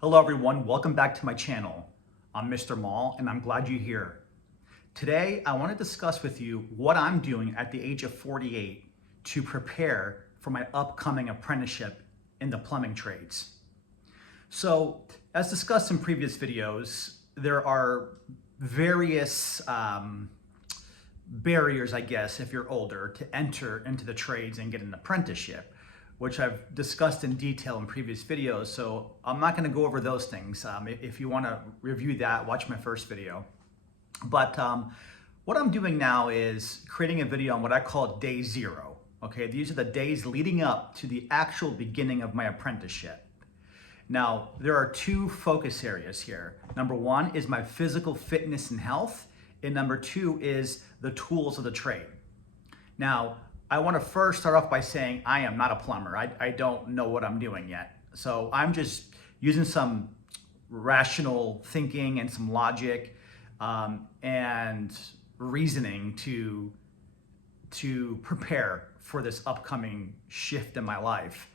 Hello everyone, welcome back to my channel. I'm Mr. Mall and I'm glad you're here. Today I want to discuss with you what I'm doing at the age of 48 to prepare for my upcoming apprenticeship in the plumbing trades. So as discussed in previous videos, there are various barriers, I guess, if you're older, to enter into the trades and get an apprenticeship, which I've discussed in detail in previous videos. So I'm not going to go over those things. If you want to review that, watch my first video. But what I'm doing now is creating a video on what I call day zero. Okay, these are the days leading up to the actual beginning of my apprenticeship. Now, there are two focus areas here. Number one is my physical fitness and health, and number two is the tools of the trade. Now, I want to first start off by saying I am not a plumber. I don't know what I'm doing yet. So I'm just using some rational thinking and some logic and reasoning to prepare for this upcoming shift in my life.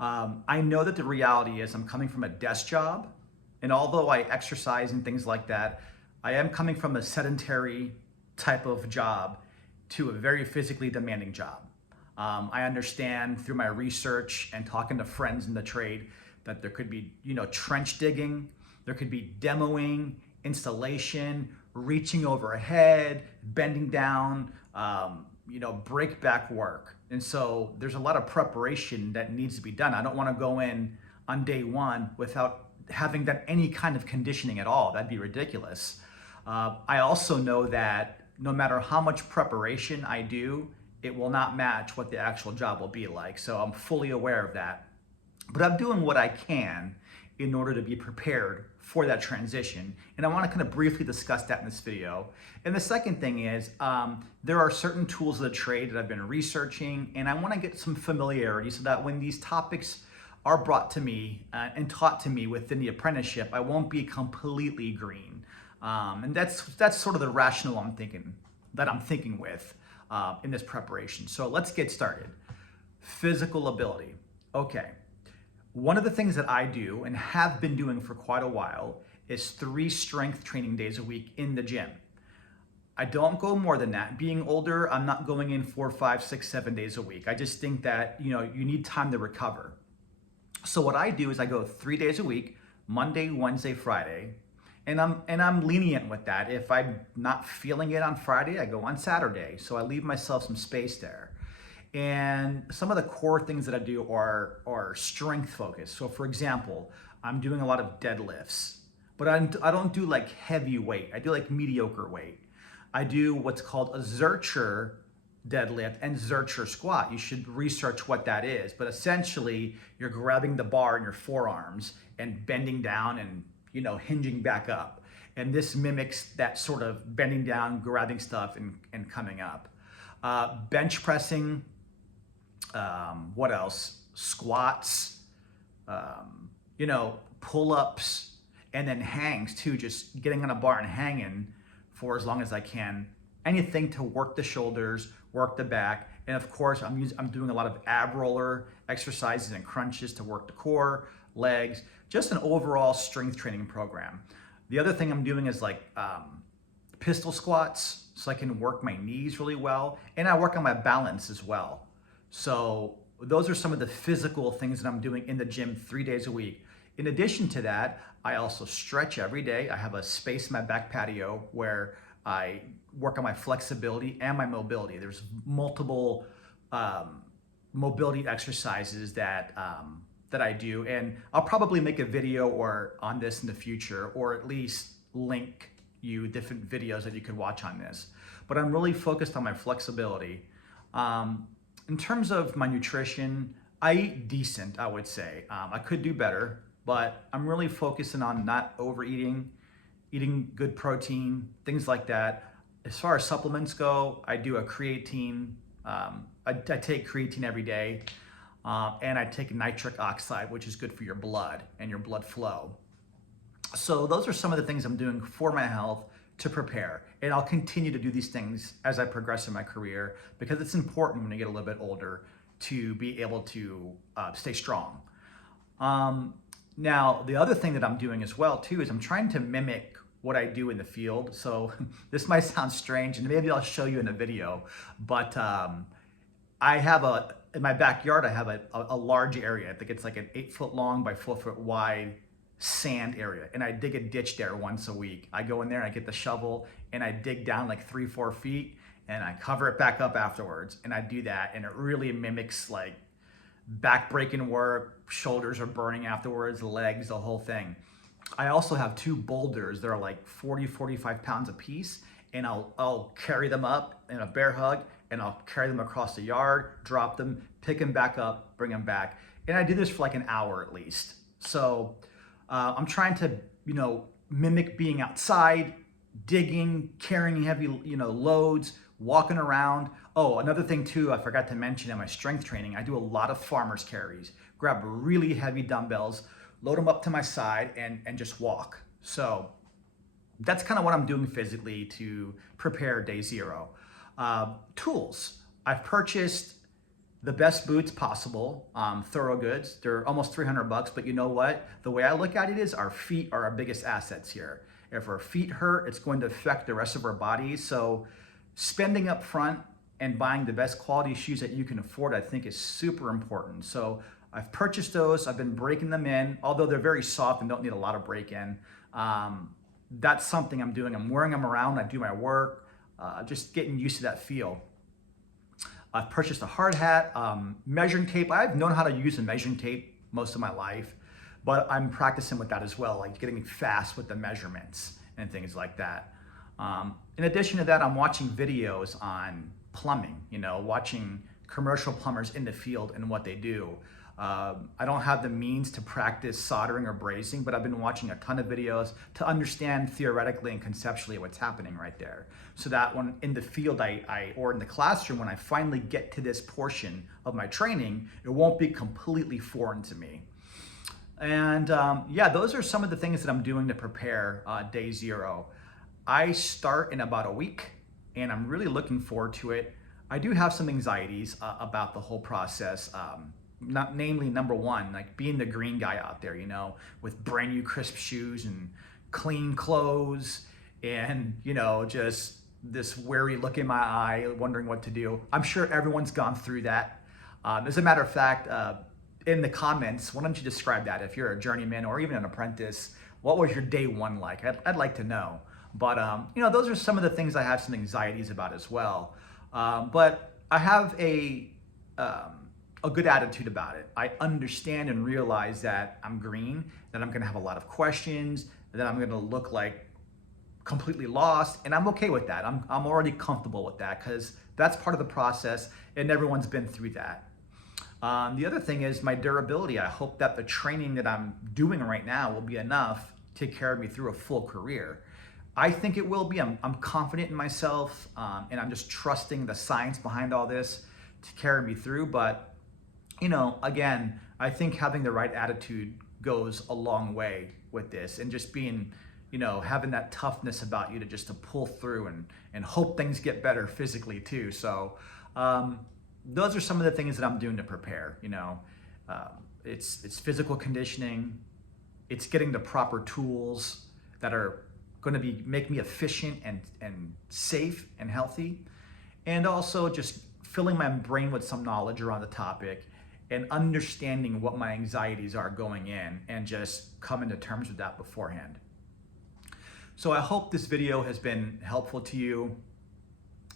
I know that the reality is I'm coming from a desk job, and although I exercise and things like that, I am coming from a sedentary type of job to a very physically demanding job. I understand through my research and talking to friends in the trade that there could be, trench digging, there could be demoing, installation, reaching overhead, bending down, break back work. And so there's a lot of preparation that needs to be done. I don't want to go in on day one without having done any kind of conditioning at all. That'd be ridiculous. I also know that no matter how much preparation I do, it will not match what the actual job will be like. So I'm fully aware of that. But I'm doing what I can in order to be prepared for that transition. And I want to kind of briefly discuss that in this video. And the second thing is, there are certain tools of the trade that I've been researching, and I want to get some familiarity so that when these topics are brought to me and taught to me within the apprenticeship, I won't be completely green. And that's sort of the rationale I'm thinking with in this preparation. So let's get started. Physical ability. Okay. One of the things that I do and have been doing for quite a while is 3 strength training days a week in the gym. I don't go more than that. Being older, I'm not going in 4, 5, 6, 7 days a week. I just think that, you need time to recover. So what I do is I go 3 days a week, Monday, Wednesday, Friday. And I'm lenient with that. If I'm not feeling it on Friday, I go on Saturday. So I leave myself some space there. And some of the core things that I do are strength focused. So for example, I'm doing a lot of deadlifts, but I don't do like heavy weight. I do like mediocre weight. I do what's called a Zercher deadlift and Zercher squat. You should research what that is. But essentially, you're grabbing the bar in your forearms and bending down and hinging back up. And this mimics that sort of bending down, grabbing stuff and coming up. Bench pressing, what else? Squats, pull-ups, and then hangs too, just getting on a bar and hanging for as long as I can. Anything to work the shoulders, work the back. And of course, I'm doing a lot of ab roller exercises and crunches to work the core, legs, just an overall strength training program. The other thing I'm doing is like pistol squats, so I can work my knees really well, and I work on my balance as well. So those are some of the physical things that I'm doing in the gym 3 days a week. In addition to that, I also stretch every day. I have a space in my back patio where I work on my flexibility and my mobility. There's multiple mobility exercises that I do, and I'll probably make a video on this in the future, or at least link you different videos that you could watch on this. But I'm really focused on my flexibility. In terms of my nutrition, I eat decent, I would say. I could do better, but I'm really focusing on not overeating, eating good protein, things like that. As far as supplements go, I do a creatine. I take creatine every day. And I take nitric oxide, which is good for your blood and your blood flow. So those are some of the things I'm doing for my health to prepare. And I'll continue to do these things as I progress in my career, because it's important when you get a little bit older to be able to stay strong. Now, the other thing that I'm doing as well too is I'm trying to mimic what I do in the field. So this might sound strange, and maybe I'll show you in a video, but I have in my backyard, I have a large area. I think it's like an 8-foot long by 4-foot wide sand area. And I dig a ditch there once a week. I go in there and I get the shovel and I dig down like 3-4 feet and I cover it back up afterwards. And I do that, and it really mimics like back-breaking work. Shoulders are burning afterwards, legs, the whole thing. I also have 2 boulders. They're like 40-45 pounds a piece, and I'll carry them up in a bear hug, and I'll carry them across the yard, drop them, pick them back up, bring them back. And I do this for like an hour at least. So I'm trying to, mimic being outside, digging, carrying heavy, loads, walking around. Oh, another thing too, I forgot to mention in my strength training, I do a lot of farmer's carries. Grab really heavy dumbbells, load them up to my side, and just walk. So that's kind of what I'm doing physically to prepare day 0. Tools. I've purchased the best boots possible, Thorogoods. They're almost $300, but you know what? The way I look at it is our feet are our biggest assets here. If our feet hurt, it's going to affect the rest of our bodies. So spending up front and buying the best quality shoes that you can afford, I think is super important. So I've purchased those. I've been breaking them in, although they're very soft and don't need a lot of break-in. That's something I'm doing. I'm wearing them around. I do my work, just getting used to that feel. I've purchased a hard hat, measuring tape. I've known how to use a measuring tape most of my life, but I'm practicing with that as well, like getting fast with the measurements and things like that. In addition to that, I'm watching videos on plumbing, watching commercial plumbers in the field and what they do. I don't have the means to practice soldering or brazing, but I've been watching a ton of videos to understand theoretically and conceptually what's happening right there. So that when in the field or in the classroom, when I finally get to this portion of my training, it won't be completely foreign to me. And yeah, those are some of the things that I'm doing to prepare day 0. I start in about a week, and I'm really looking forward to it. I do have some anxieties about the whole process. Namely, number one, like being the green guy out there, with brand new crisp shoes and clean clothes, and just this wary look in my eye, wondering what to do. I'm sure everyone's gone through that. As a matter of fact, in the comments, why don't you describe that? If you're a journeyman or even an apprentice, what was your day 1 like? I'd like to know. But those are some of the things I have some anxieties about as well. But I have a good attitude about it. I understand and realize that I'm green, that I'm gonna have a lot of questions, that I'm gonna look like completely lost, and I'm okay with that. I'm already comfortable with that because that's part of the process, and everyone's been through that. The other thing is my durability. I hope that the training that I'm doing right now will be enough to carry me through a full career. I think it will be. I'm confident in myself, and I'm just trusting the science behind all this to carry me through. But again, I think having the right attitude goes a long way with this, and just being, having that toughness about you to pull through and hope things get better physically too. So those are some of the things that I'm doing to prepare. It's physical conditioning, it's getting the proper tools that are going to make me efficient and safe and healthy, and also just filling my brain with some knowledge around the topic and understanding what my anxieties are going in, and just coming to terms with that beforehand. So I hope this video has been helpful to you.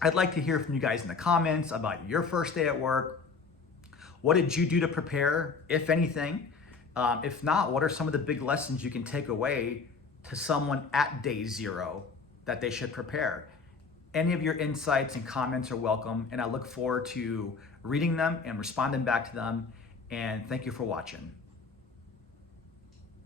I'd like to hear from you guys in the comments about your first day at work. What did you do to prepare, if anything? If not, what are some of the big lessons you can take away to someone at day 0 that they should prepare? Any of your insights and comments are welcome, and I look forward to reading them and responding back to them. And thank you for watching.